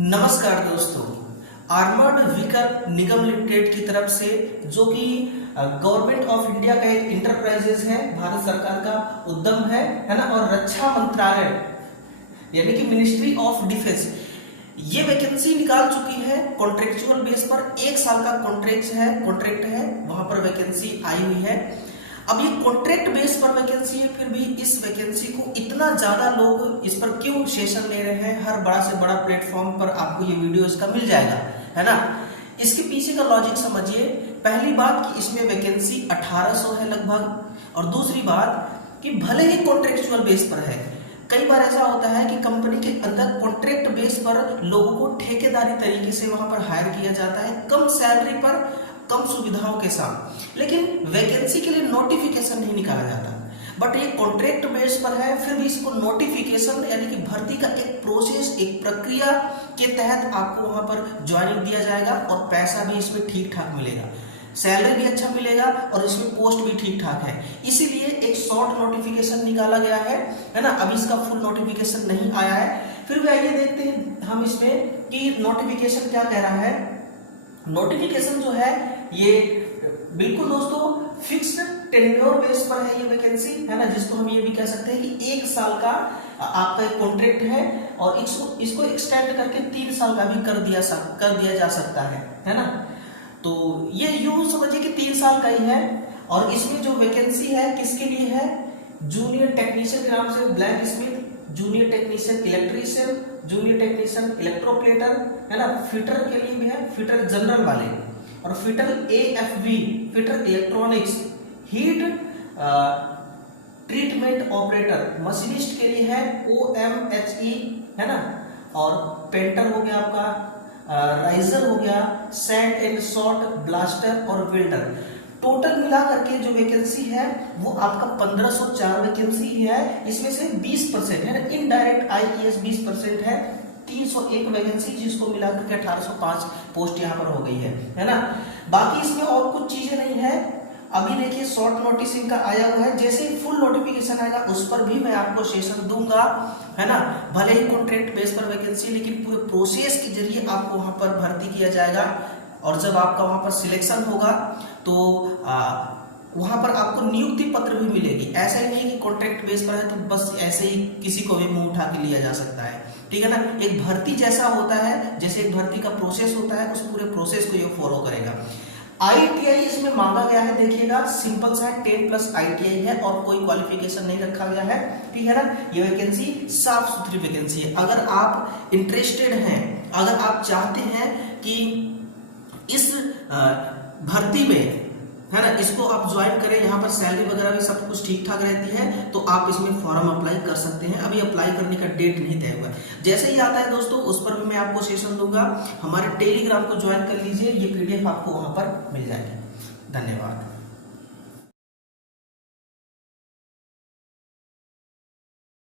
नमस्कार दोस्तों। Armoured vehicle निगम limited की तरफ से, जो कि गवर्नमेंट ऑफ इंडिया का एक इंटरप्राइजेस है, भारत सरकार का उद्यम है ना, और रक्षा मंत्रालय यानी कि मिनिस्ट्री ऑफ डिफेंस ये वैकेंसी निकाल चुकी है। कॉन्ट्रेक्चुअल बेस पर 1 साल का कॉन्ट्रैक्ट है, वहां पर वैकेंसी आई हुई है। अब ये कॉन्ट्रैक्ट बेस पर वैकेंसी है, फिर भी इस वैकेंसी को इतना ज्यादा लोग इस पर क्यों सेशन ले रहे हैं? हर बड़ा से बड़ा प्लेटफॉर्म पर आपको ये वीडियो इसका मिल जाएगा, है ना। इसके पीछे का लॉजिक समझिए। पहली बात कि इसमें वैकेंसी 1800 है लगभग, और दूसरी बात कि भले ही कॉन्ट्रेक्चुअल बेस पर है, कई बार ऐसा होता है कि कंपनी के अंदर कॉन्ट्रैक्ट बेस पर लोगों को ठेकेदारी तरीके से वहां पर हायर किया जाता है, कम सैलरी पर, कम सुविधाओं के साथ, लेकिन वैकेंसी के लिए नोटिफिकेशन नहीं निकाला जाता। बट ये कॉन्ट्रैक्ट बेस पर है, फिर भी इसको नोटिफिकेशन यानी कि भर्ती का एक प्रोसेस, एक प्रक्रिया के तहत आपको वहां पर ज्वाइनिंग दिया जाएगा, और पैसा भी इसमें ठीक ठाक मिलेगा, सैलरी भी अच्छा मिलेगा, और इसमें पोस्ट भी ठीक ठाक है। इसीलिए एक शॉर्ट नोटिफिकेशन निकाला गया है ना। अभी इसका फुल नोटिफिकेशन नहीं आया है। फिर भी आइए देखते हैं हम इसमें कि नोटिफिकेशन क्या कह रहा है। नोटिफिकेशन जो है ये बिल्कुल दोस्तों फिक्स्ड टेन्योर बेस पर है ये वैकेंसी, है ना, जिसको हम ये भी कह सकते हैं कि 1 साल का आपका एक कॉन्ट्रैक्ट है, और इसको एक्सटेंड करके 3 साल का भी कर दिया जा सकता है ना। तो ये यूं समझिए कि 3 साल का ही है। और इसमें जो वैकेंसी है किसके लिए है? जूनियर टेक्नीशियन के नाम से blacksmith, junior technician electrician, junior technician electroplater, है ना। फिटर के लिए भी है, फिटर जनरल वाले, और fitter AFV, fitter electronics, heat treatment operator, machinist के लिए है OMHE, है ना। और पेंटर हो गया आपका, राइजर हो गया, सैंड एंड सॉल्ट ब्लास्टर, और वेल्डर। टोटल मिला करके जो वैकेंसी है वो आपका 1504 वैकेंसी है। इसमें से 20% है ना, इनडायरेक्ट IES 20% है, 301 वैकेंसी, जिसको मिलाकर के 1805 पोस्ट यहाँ पर हो गई है ना। बाकी इसमें और कुछ चीजें नहीं है। अभी देखिए शॉर्ट नोटिस इनका आया हुआ है, जैसे ही फुल नोटिफिकेशन आएगा उस पर भी मैं आपको सेशन दूंगा, है ना। भले ही कॉन्ट्रैक्ट बेस पर वैकेंसी, लेकिन पूरे प्रोसेस के जरिए आपको वहां पर भर्ती किया जाएगा, और जब आपका वहां पर सिलेक्शन होगा तो वहां पर आपको नियुक्ति पत्र भी मिलेगी। ऐसा ही नहीं कि कॉन्ट्रैक्ट बेस पर है तो बस ऐसे ही किसी को भी मुंह उठा के लिया जा सकता है, ठीक है ना। एक भर्ती जैसा होता है, जैसे एक भर्ती का प्रोसेस होता है, उस पूरे प्रोसेस को ये फॉलो करेगा। ITI इसमें मांगा गया है, देखिएगा सिंपल सा है, 10+ ITI है, और कोई क्वालिफिकेशन नहीं रखा गया है, ठीक है ना। ये वैकेंसी साफ सुथरी वैकेंसी है। अगर आप इंटरेस्टेड हैं, अगर आप चाहते हैं कि इस भर्ती में, है ना, इसको आप ज्वाइन करें, यहाँ पर सैलरी वगैरह भी सब कुछ ठीक ठाक रहती है, तो आप इसमें फॉर्म अप्लाई कर सकते हैं। अभी अप्लाई करने का डेट नहीं तय हुआ, जैसे ही आता है दोस्तों उस पर भी मैं आपको सेशन दूंगा। हमारे टेलीग्राम को ज्वाइन कर लीजिए, ये PDF आपको वहां पर मिल जाएगी। धन्यवाद।